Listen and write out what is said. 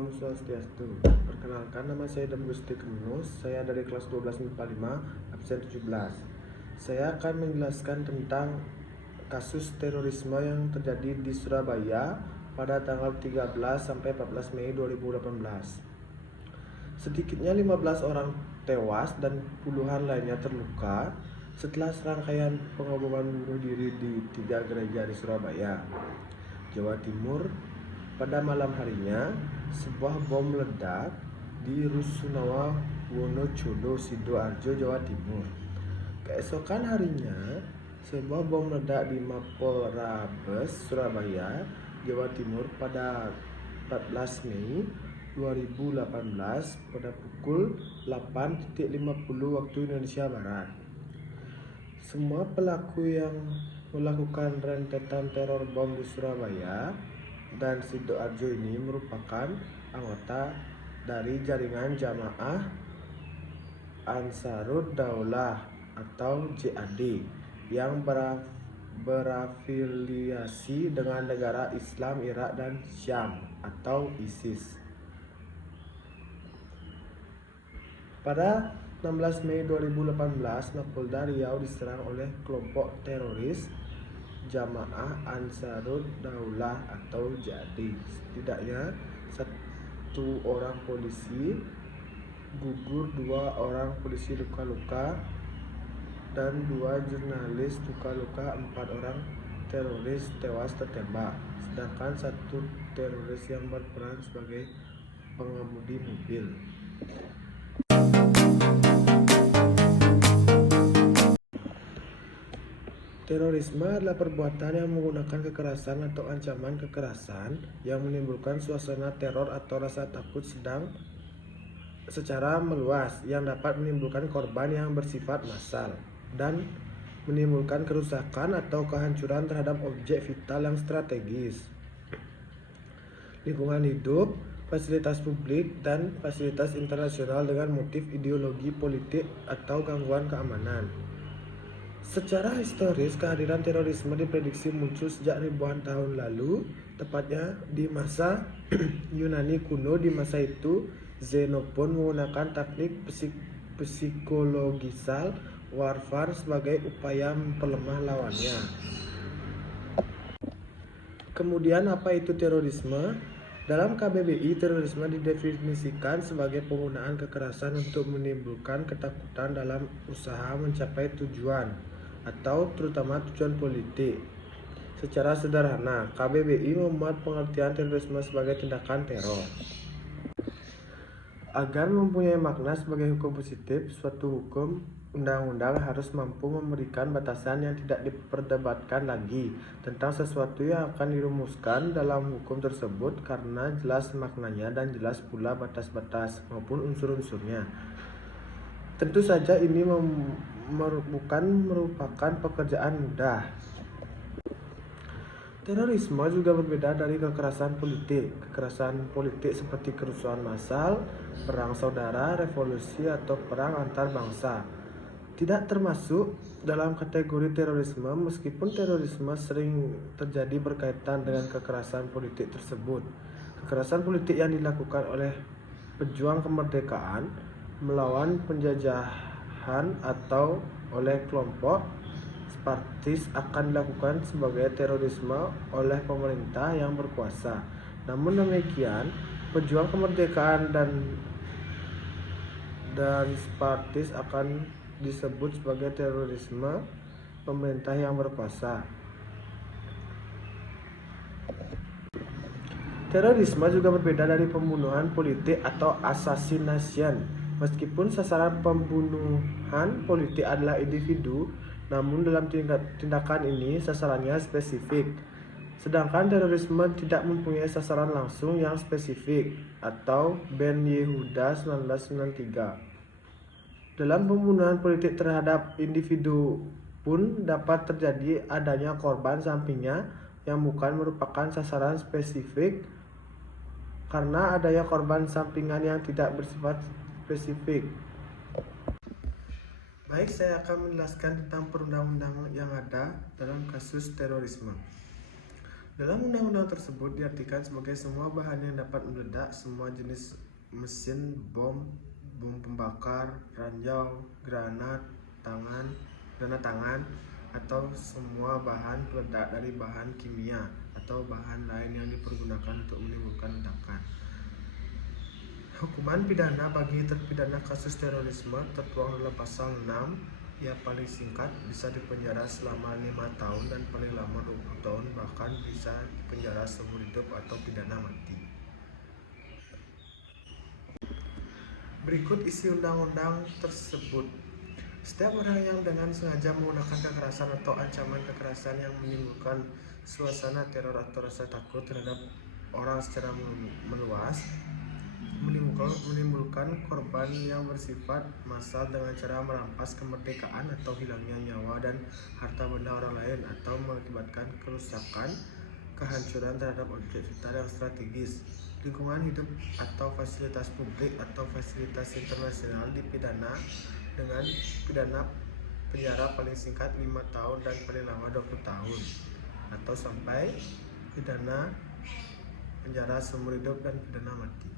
Om Swastiastu. Perkenalkan, nama saya Gusti Kemenus. Saya dari kelas 12 MIPA 5, absen 17. Saya akan menjelaskan tentang kasus terorisme yang terjadi di Surabaya pada tanggal 13 sampai 14 Mei 2018. Sedikitnya 15 orang tewas dan puluhan lainnya terluka setelah serangkaian pengeboman bunuh diri di 3 gereja di Surabaya, Jawa Timur. Pada malam harinya, sebuah bom meledak di Rusunawa, Wonosobo, Sidoarjo, Jawa Timur. Keesokan harinya, sebuah bom meledak di Mapolrestabes Surabaya, Jawa Timur pada 14 Mei 2018 pada pukul 8.50 waktu Indonesia Barat. Semua pelaku yang melakukan rentetan teror bom di Surabaya dan Sidoarjo ini merupakan anggota dari jaringan Jamaah Ansarud Daulah atau JAD yang berafiliasi dengan negara Islam Irak dan Syam atau ISIS. Pada 16 Mei 2018, Mapolda Riau diserang oleh kelompok teroris Jamaah Ansarud Daulah atau JAD. Setidaknya 1 orang polisi gugur, 2 orang polisi luka-luka, dan 2 jurnalis luka-luka. 4 orang teroris tewas tertembak, sedangkan 1 teroris yang berperan sebagai pengemudi mobil. Terorisme adalah perbuatan yang menggunakan kekerasan atau ancaman kekerasan yang menimbulkan suasana teror atau rasa takut secara meluas yang dapat menimbulkan korban yang bersifat massal dan menimbulkan kerusakan atau kehancuran terhadap objek vital yang strategis, lingkungan hidup, fasilitas publik, dan fasilitas internasional dengan motif ideologi politik atau gangguan keamanan. Secara historis, kehadiran terorisme diprediksi muncul sejak ribuan tahun lalu, tepatnya di masa Yunani kuno. Di masa itu, Xenophon menggunakan teknik psikologisal warfare sebagai upaya memperlemah lawannya. Kemudian, apa itu terorisme? Dalam KBBI, terorisme didefinisikan sebagai penggunaan kekerasan untuk menimbulkan ketakutan dalam usaha mencapai tujuan atau terutama tujuan politik. Secara sederhana, KBBI memuat pengertian terorisme sebagai tindakan teror. Agar mempunyai makna sebagai hukum positif, suatu hukum undang-undang harus mampu memberikan batasan yang tidak diperdebatkan lagi tentang sesuatu yang akan dirumuskan dalam hukum tersebut, karena jelas maknanya dan jelas pula batas-batas maupun unsur-unsurnya. Tentu saja ini bukan merupakan pekerjaan mudah. Terorisme juga berbeda dari kekerasan politik. Kekerasan politik seperti kerusuhan massal, perang saudara, revolusi, atau perang antar bangsa tidak termasuk dalam kategori terorisme, meskipun terorisme sering terjadi berkaitan dengan kekerasan politik tersebut. Kekerasan politik yang dilakukan oleh pejuang kemerdekaan melawan penjajahan atau oleh kelompok separatis akan dilakukan sebagai terorisme oleh pemerintah yang berkuasa. Namun demikian, pejuang kemerdekaan dan separatis akan disebut sebagai terorisme pemerintah yang berkuasa. Terorisme juga berbeda dari pembunuhan politik atau assassination. Meskipun sasaran pembunuhan politik adalah individu, namun dalam tindakan ini sasarannya spesifik. Sedangkan terorisme tidak mempunyai sasaran langsung yang spesifik, atau Ben Yehuda 1993. Dalam pembunuhan politik terhadap individu pun dapat terjadi adanya korban sampingnya yang bukan merupakan sasaran spesifik, karena adanya korban sampingan yang tidak bersifat spesifik. Baik, saya akan menjelaskan tentang perundang-undangan yang ada dalam kasus terorisme. Dalam undang-undang tersebut diartikan sebagai semua bahan yang dapat meledak, semua jenis mesin, bom pembakar, ranjau, granat tangan, atau semua bahan peledak dari bahan kimia atau bahan lain yang dipergunakan untuk menimbulkan ledakan. Hukuman pidana bagi terpidana kasus terorisme tertuang dalam pasal 6. Ia paling singkat bisa dipenjara selama 5 tahun dan paling lama 20 tahun, bahkan bisa dipenjara seumur hidup atau pidana mati. Berikut isi undang-undang tersebut. Setiap orang yang dengan sengaja menggunakan kekerasan atau ancaman kekerasan yang menimbulkan suasana teror atau rasa takut terhadap orang secara meluas, menimbulkan korban yang bersifat massal dengan cara merampas kemerdekaan atau hilangnya nyawa dan harta benda orang lain, atau mengakibatkan kerusakan, kehancuran terhadap objek vital yang strategis, lingkungan hidup atau fasilitas publik atau fasilitas internasional, dipidana dengan pidana penjara paling singkat 5 tahun dan paling lama 20 tahun, atau sampai pidana penjara seumur hidup dan pidana mati.